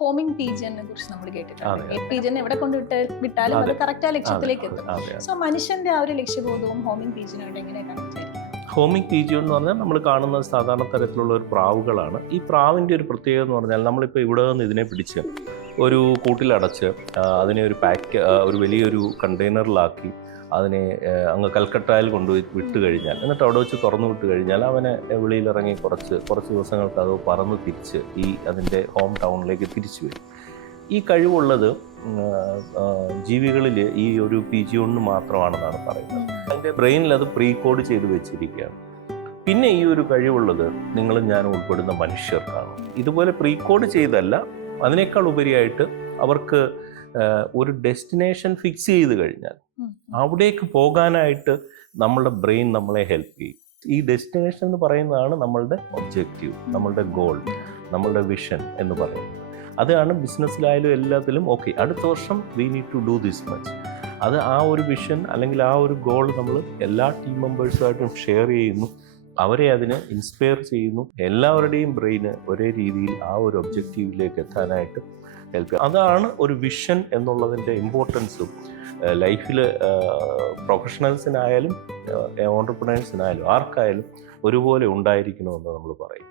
Homing പീജിയനെ കുറിച്ച് നമ്മൾ കേട്ടിട്ടുണ്ട്. പീജിയൻ എവിടെ വിട്ടാലും അത് കറക്റ്റ് ആ ലക്ഷ്യത്തിലേക്ക് എത്തും. സോ മനുഷ്യന്റെ ആ ഒരു ലക്ഷ്യബോധവും ഹോമിംഗ് പീജിയനായിട്ട് എങ്ങനെ കണക്ട് ചെയ്യും? ഹോമിംഗ് പീജിയൻ എന്ന് പറഞ്ഞാൽ നമ്മൾ കാണുന്ന സാധാരണ തരത്തിലുള്ള ഒരു പ്രാവുകളാണ്. ഈ പ്രാവിൻ്റെ ഒരു പ്രത്യേകത എന്ന് പറഞ്ഞാൽ നമ്മളിപ്പോൾ ഇവിടെ നിന്ന് ഇതിനെ പിടിച്ച് ഒരു കൂട്ടിലടച്ച് അതിനെ ഒരു വലിയൊരു കണ്ടെയ്നറിലാക്കി അതിനെ അങ്ങ് കൽക്കട്ടയിൽ കൊണ്ടുപോയി വിട്ട് കഴിഞ്ഞാൽ, എന്നിട്ട് അവിടെ വെച്ച് തുറന്നു വിട്ട് കഴിഞ്ഞാൽ അവനെ വെളിയിലിറങ്ങി കുറച്ച് ദിവസങ്ങൾക്ക് അത് പറന്ന് തിരിച്ച് അതിൻ്റെ ഹോം ടൗണിലേക്ക് തിരിച്ചു വരും. ഈ കഴിവുള്ളത് ജീവികളിൽ ഈ ഒരു പീജിയോണിന് മാത്രമാണെന്നാണ് പറയുന്നത്. അതിൻ്റെ ബ്രെയിനിൽ അത് പ്രീ കോഡ് ചെയ്ത് വെച്ചിരിക്കുകയാണ്. പിന്നെ ഈ ഒരു കഴിവുള്ളത് നിങ്ങളും ഞാനും ഉൾപ്പെടുന്ന മനുഷ്യർക്കാണ്. ഇതുപോലെ പ്രീ കോഡ് ചെയ്തല്ല, അതിനേക്കാൾ ഉപരിയായിട്ട് അവർക്ക് ഒരു ഡെസ്റ്റിനേഷൻ ഫിക്സ് ചെയ്ത് കഴിഞ്ഞാൽ അവിടേക്ക് പോകാനായിട്ട് നമ്മളുടെ ബ്രെയിൻ നമ്മളെ ഹെൽപ്പ് ചെയ്യും. ഈ ഡെസ്റ്റിനേഷൻ എന്ന് പറയുന്നതാണ് നമ്മളുടെ ഒബ്ജക്റ്റീവ്, നമ്മളുടെ ഗോൾ, നമ്മളുടെ വിഷൻ എന്ന് പറയുന്നത്. അതാണ് ബിസിനസ്സിലായാലും എല്ലാത്തിലും. ഓക്കെ, അടുത്ത വർഷം we need to do this much. അത് ആ ഒരു വിഷൻ അല്ലെങ്കിൽ ആ ഒരു ഗോൾ നമ്മൾ എല്ലാ ടീം മെമ്പേഴ്സുമായിട്ടും ഷെയർ ചെയ്യുന്നു, അവരെ അതിന് ഇൻസ്പയർ ചെയ്യുന്നു. എല്ലാവരുടെയും ബ്രെയിന് ഒരേ രീതിയിൽ ആ ഒരു ഒബ്ജക്റ്റീവിലേക്ക് എത്താനായിട്ട് ഹെൽപ്പ് ചെയ്യും. അതാണ് ഒരു വിഷൻ എന്നുള്ളതിൻ്റെ ഇമ്പോർട്ടൻസും ലൈഫിൽ പ്രൊഫഷണൽസിനായാലും ഓൺട്രപ്രണേഴ്സിനായാലും ആർക്കായാലും ഒരുപോലെ ഉണ്ടായിരിക്കണമെന്ന് നമ്മൾ പറയും.